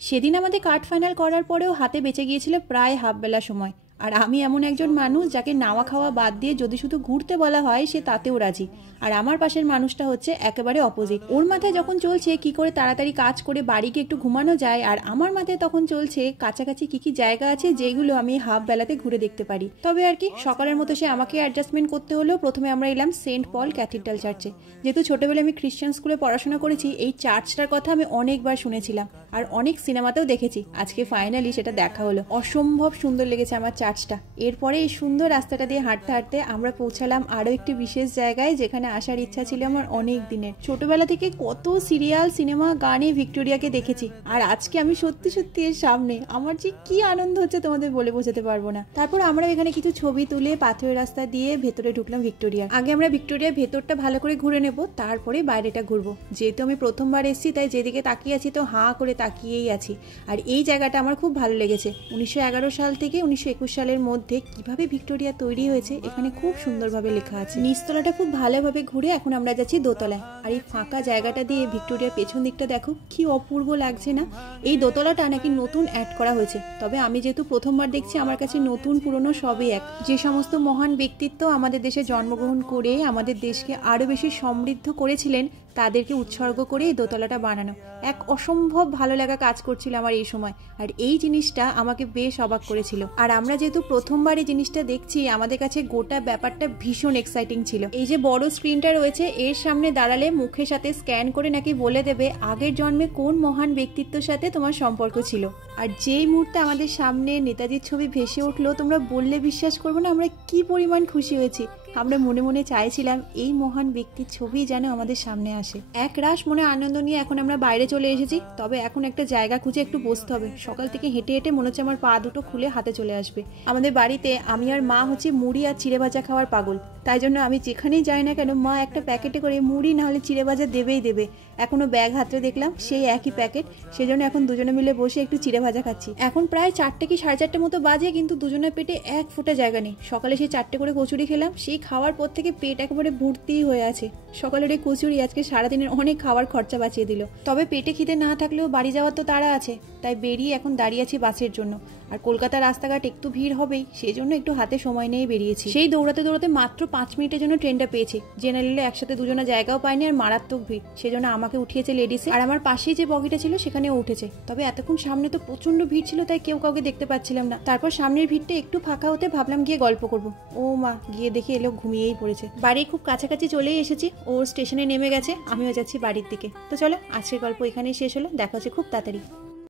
সেদিন আমাদের card final করার পরেও হাতে বেঁচে গিয়েছিল প্রায় হাফ বেলা সময়। আর আমি এমন একজন মানুষ যাকে নাওয়া খাওয়া বাদ দিয়ে যদি শুধু ঘুরতে বলা হয় সে তাতেও রাজি। আর আমার পাশের মানুষটা হচ্ছে একেবারে অপোজিট। ওর মাথায় যখন চলছে কি করে তাড়াতাড়ি কাজ করে বাড়ি গিয়ে একটু ঘুমানো যায়, আর আমার মাথায় তখন চলছে কাছাকাছি কি কি জায়গা আছে যেগুলো আমি হাফ বেলাতে ঘুরে দেখতে পারি। তবে আর কি, সকালের মতো সে আমাকে অ্যাডজাস্টমেন্ট করতে হলো। প্রথমে আমরা এলাম সেন্ট পল ক্যাথিড্রাল চার্চে। যেহেতু ছোটবেলায় আমি খ্রিস্টান স্কুলে পড়াশোনা করেছি, এই চার্চটার কথা আমি অনেকবার শুনেছিলাম আর অনেক সিনেমাতেও দেখেছি। আজকে ফাইনালি সেটা দেখা হলো। অসম্ভব সুন্দর লেগেছে আমার চার্চটা। এরপরে এই সুন্দর রাস্তাটা দিয়ে হাঁটতে হাঁটতে আমরা পৌঁছালাম আরো একটি বিশেষ জায়গায় যেখানে আসার ইচ্ছা ছিল আমার অনেক দিনের। ছোটবেলা থেকে কত সিরিয়াল, সিনেমা, গানে ভিক্টোরিয়াকে দেখেছি, আর আজকে আমি সত্যি সত্যি এর সামনে। আমার যে কি আনন্দ হচ্ছে তোমাদের বলে বোঝাতে পারবো না। তারপর আমরা এখানে কিছু ছবি তুলে পাথরের রাস্তা দিয়ে ভেতরে ঢুকলাম ভিক্টোরিয়া। আগে আমরা ভিক্টোরিয়ার ভেতরটা ভালো করে ঘুরে নেব, তারপরে বাইরেটা ঘুরবো। যেহেতু আমি প্রথমবার এসেছি তাই যেদিকে তাকিয়ে আছি তো হাঁ করে তাকিয়েই আছি। আর এই জায়গাটা আমার খুব ভালো লেগেছে। 1911 সাল থেকে 1921 সালের মধ্যে কিভাবে ভিক্টোরিয়া তৈরি হয়েছে এখানে খুব সুন্দরভাবে লেখা আছে। নিচতলাটা খুব ভালোভাবে ঘুরে এখন আমরা যাচ্ছি দোতলায়। আর এই ফাঁকা জায়গাটা দিয়ে ভিক্টোরিয়ার পেছন দিকটা দেখো কি অপূর্ব লাগছে না। এই দোতলাটা নাকি নতুন অ্যাড করা হয়েছে, তবে আমি যেহেতু প্রথমবার দেখছি আমার কাছে নতুন পুরনো সবই এক। যে সমস্ত মহান ব্যক্তিত্ব আমাদের দেশে জন্মগ্রহণ করে আমাদের দেশকে আরো বেশি সমৃদ্ধ করেছিলেন তাদেরকে উৎসর্গ করে এই দোতলাটা বানানো। এক অসম্ভব ভালো লাগা কাজ করছিল আমার এই সময়, আর এই জিনিসটা আমাকে বেশ অবাক করেছিল। আর আমরা যেহেতু প্রথমবার এই জিনিসটা দেখছি আমাদের কাছে গোটা ব্যাপারটা ভীষণ এক্সাইটিং ছিল। এই যে বড় স্ক্রিনটা রয়েছে এর সামনে দাঁড়ালে মুখের সাথে স্ক্যান করে নাকি বলে দেবে আগের জন্মে কোন মহান ব্যক্তিত্বের সাথে তোমার সম্পর্ক ছিল। আর যেই মুহূর্তে আমাদের সামনে নেতাজির ছবি ভেসে উঠলো, তোমরা বললে বিশ্বাস করবো না আমরা কি পরিমাণ খুশি হয়েছি। আমরা মনে মনে চাইছিলাম এই মহান ব্যক্তির ছবি যেন আমাদের সামনে আসে। এক রাশ মনে আনন্দ নিয়ে এখন আমরা বাইরে চলে এসেছি। তবে এখন একটা জায়গা খুঁজে একটু বসতে হবে। সকাল থেকে হেঁটে হেঁটে মনে হচ্ছে আমার পা দুটো খুলে হাতে চলে আসবে। আমাদের বাড়িতে আমি আর মা হচ্ছে মুড়ি আর চিড়ে ভাজা খাওয়ার পাগল, তাই জন্য আমি যেখানেই যাই না কেন মা একটা প্যাকেটে করে মুড়ি না হলে চিড়ে ভাজা দেবেই দেবে। এখনো ব্যাগ হাতে দেখলাম সেই একই প্যাকেট, সেজন্য এখন দুজনে মিলে বসে একটু চিড়ে ভাজা খাচ্ছি। এখন প্রায় 4টে কি 4:30 মতো বাজে, কিন্তু দুজনের পেটে এক ফোঁটা জায়গা নেই। সকালে সেই 4টে করে কচুরি খেলাম, সেই খাওয়ার পর থেকে পেট একেবারে ভর্তিই হয়ে আছে। সকালের এই কচুরি আজকে সারাদিনের অনেক খাওয়ার খরচা বাঁচিয়ে দিল। তবে পেটে খিদে না থাকলেও বাড়ি যাওয়ার তো তাড়া আছে, তাই বেরিয়ে এখন দাঁড়িয়ে আছি বাসের জন্য। আর কলকাতার রাস্তাঘাট একটু ভিড় হবেই, সেই জন্য একটু হাতে সময় নিয়ে বেরিয়েছি। সেই দৌড়াতে দৌড়াতে মাত্র 5 মিনিটের জন্য ট্রেনটা পেয়েছি। জেনারেলে একসাথে দুজনা জায়গাও পাইনি আর মারাত্মক ভিড়, সেজন্য আমাকে উঠিয়েছে লেডিসে, আর আমার পাশেই যে বগিটা ছিল সেখানেও উঠেছে। তবে এতক্ষণ সামনে তো প্রচন্ড ভিড় ছিল তাই কেউ কাউকে দেখতে পাচ্ছিলাম না। তারপর সামনের ভিড়টা একটু ফাঁকা হতে ভাবলাম গিয়ে গল্প করবো। ও মা, গিয়ে দেখে এলো ঘুমিয়েই পড়েছে। বাড়ির খুব কাছাকাছি চলেই এসেছি, ওর স্টেশনে নেমে গেছে, আমিও যাচ্ছি বাড়ির দিকে। তো চলো আজকের গল্প এখানেই শেষ হলো, দেখা হচ্ছে খুব তাড়াতাড়ি।